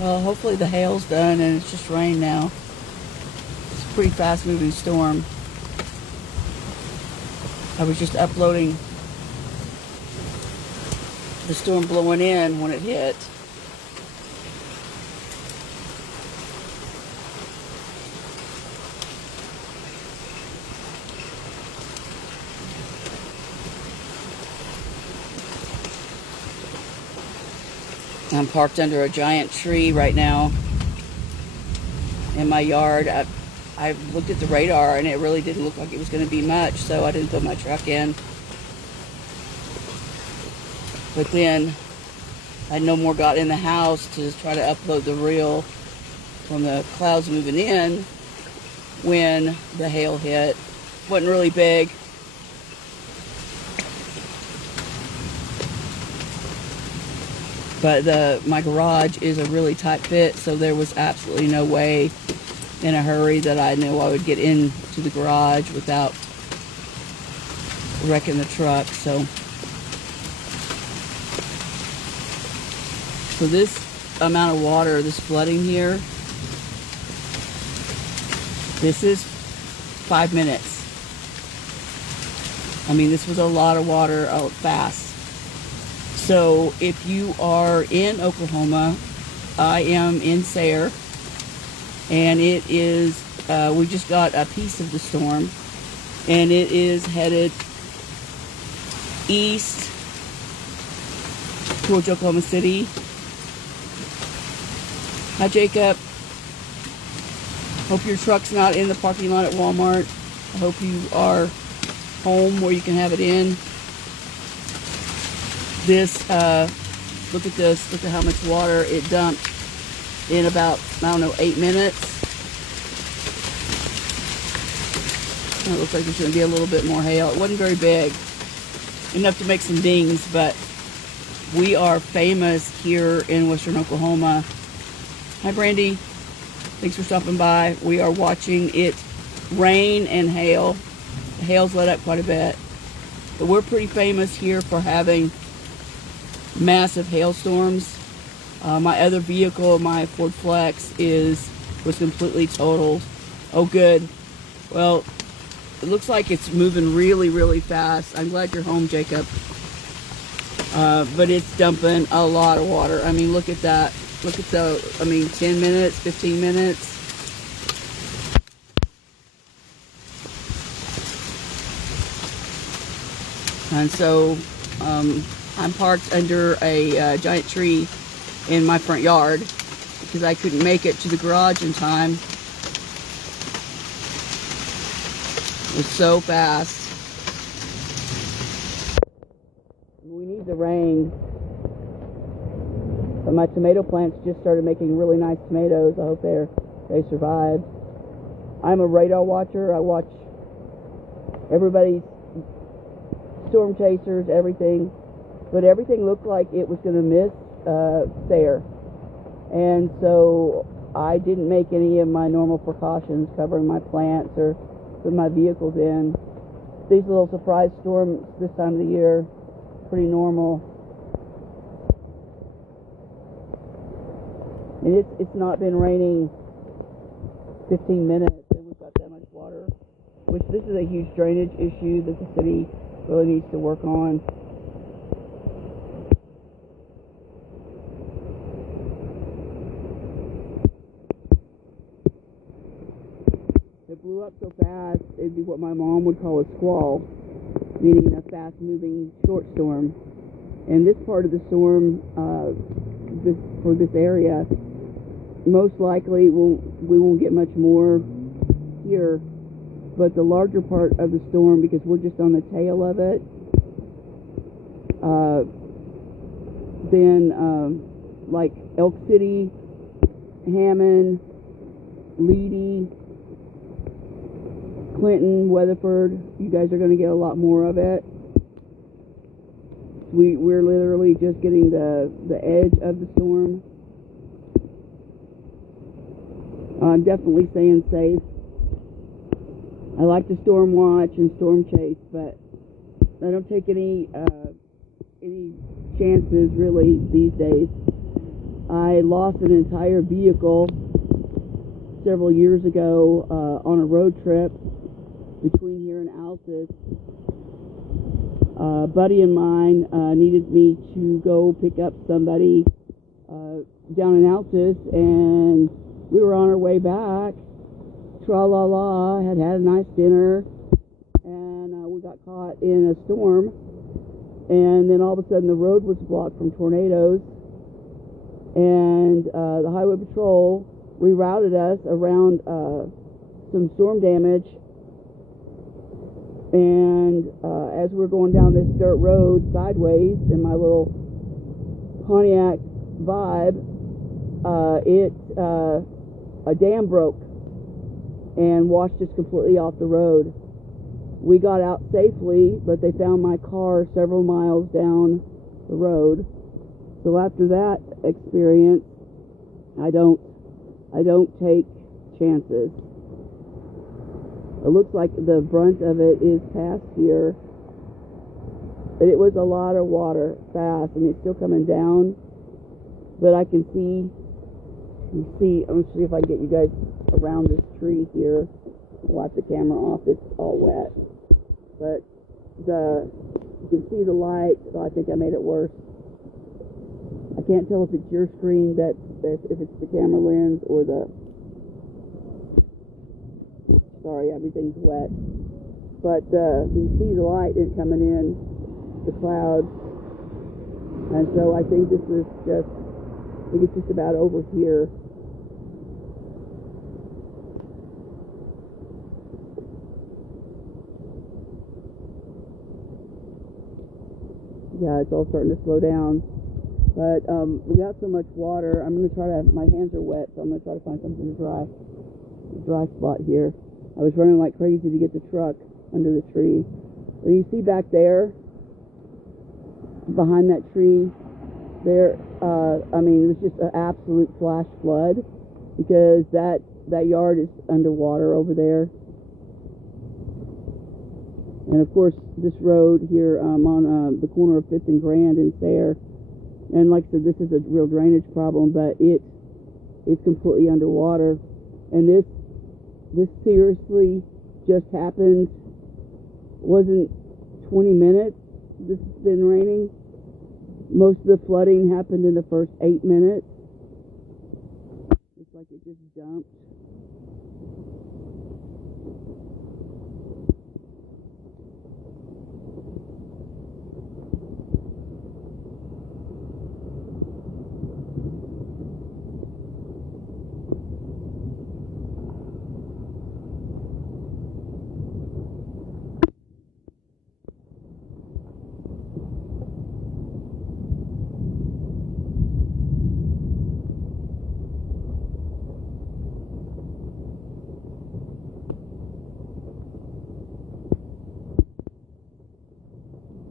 Well, hopefully the hail's done and it's just rain now. It's a pretty fast moving storm. I was just uploading the storm blowing in when it hit. I'm parked under a giant tree right now in my yard. I looked at the radar and it really didn't look like it was going to be much, so I didn't put my truck in. But then I no more got in the house to try to upload the reel from the clouds moving in when the hail hit. Wasn't really big. But my garage is a really tight fit, so there was absolutely no way in a hurry that I knew I would get into the garage without wrecking the truck. So this amount of water, this flooding here, this is 5 minutes. I mean, this was a lot of water fast. So if you are in Oklahoma, I am in Sayre, and it is, we just got a piece of the storm, and it is headed east towards Oklahoma City. Hi, Jacob. Hope your truck's not in the parking lot at Walmart. I hope you are home where you can have it in. This, look at this, look at how much water it dumped in about, I don't know, 8 minutes. It looks like there's going to be a little bit more hail. It wasn't very big, enough to make some dings, but we are famous here in western Oklahoma. Hi, Brandy. Thanks for stopping by. We are watching it rain and hail. The hail's let up quite a bit, but we're pretty famous here for having massive hailstorms. My other vehicle, my Ford Flex, was completely totaled. Oh, good. Well, it looks like it's moving really, really fast. I'm glad you're home, Jacob. But it's dumping a lot of water. I mean, look at that. Look at 10 minutes, 15 minutes. And so, I'm parked under a giant tree in my front yard because I couldn't make it to the garage in time. It was so fast. We need the rain. But my tomato plants just started making really nice tomatoes. I hope they survived. I'm a radar watcher. I watch everybody's storm chasers, everything. But everything looked like it was going to miss Sayre. And so I didn't make any of my normal precautions, covering my plants or putting my vehicles in. These little surprise storms this time of the year, pretty normal. And it's not been raining 15 minutes and we've got that much water, which this is a huge drainage issue that the city really needs to work on. It blew up so fast, it'd be what my mom would call a squall, meaning a fast-moving short storm. And this part of the storm, for this area, most likely we won't get much more here. But the larger part of the storm, because we're just on the tail of it, then like Elk City, Hammond, Leedy, Clinton, Weatherford, you guys are going to get a lot more of it. We're literally just getting the edge of the storm. I'm definitely staying safe. I like to storm watch and storm chase, but I don't take any chances really these days. I lost an entire vehicle several years ago on a road trip between here and Altus. A buddy of mine needed me to go pick up somebody down in Altus, and we were on our way back. Tra-la-la, had a nice dinner, and we got caught in a storm, and then all of a sudden the road was blocked from tornadoes, and the Highway Patrol rerouted us around some storm damage, and as we're going down this dirt road sideways in my little Pontiac Vibe, a dam broke and washed us completely off the road. We got out safely, but they found my car several miles down the road. So after that experience, I don't take chances. It looks like the brunt of it is past here, but it was a lot of water fast. I mean, it's still coming down, but I can see. I'm gonna see if I can get you guys around this tree here. Wipe the camera off. It's all wet, but you can see the light. So I think I made it worse. I can't tell if it's your screen if it's the camera lens or the. Sorry, everything's wet. But you see the light is coming in the clouds, and so I think this is just. I think it's just about over here. Yeah, it's all starting to slow down. But we got so much water. I'm going to try to, my hands are wet, so I'm going to try to find something to dry. A dry spot here. I was running like crazy to get the truck under the tree. But you see back there, behind that tree, there, I mean, it was just an absolute flash flood because that yard is underwater over there. And of course, this road here on the corner of 5th and Grand in Sayre, and like I said, this is a real drainage problem, but it's completely underwater. And this seriously just happened. Wasn't 20 minutes. This has been raining. Most of the flooding happened in the first 8 minutes. It's like it just dumped.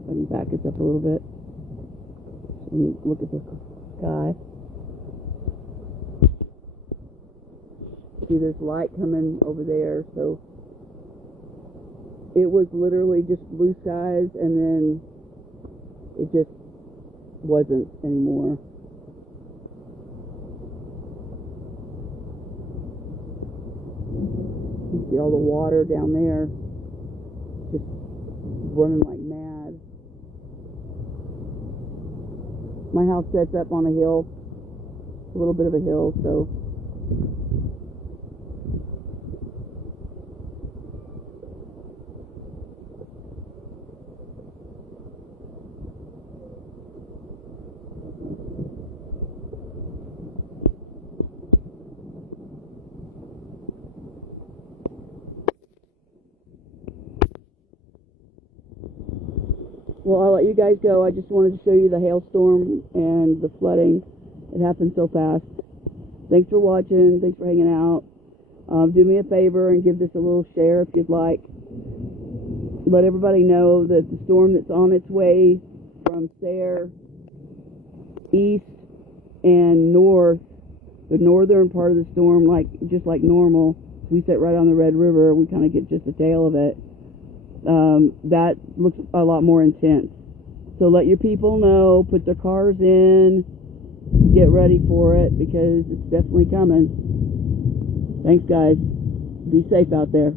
I can back this up a little bit. Let me look at the sky. See, there's light coming over there, so it was literally just blue skies, and then it just wasn't anymore. You see all the water down there just running like mad. My house sets up on a hill, a little bit of a hill, so well, I'll let you guys go. I just wanted to show you the hailstorm and the flooding. It happened so fast. Thanks for watching. Thanks for hanging out. Do me a favor and give this a little share if you'd like. Let everybody know that the storm that's on its way from Sayre east and north, the northern part of the storm, just like normal, we sit right on the Red River. We kind of get just the tail of it. That looks a lot more intense. So let your people know, put their cars in, get ready for it because it's definitely coming. Thanks, guys. Be safe out there.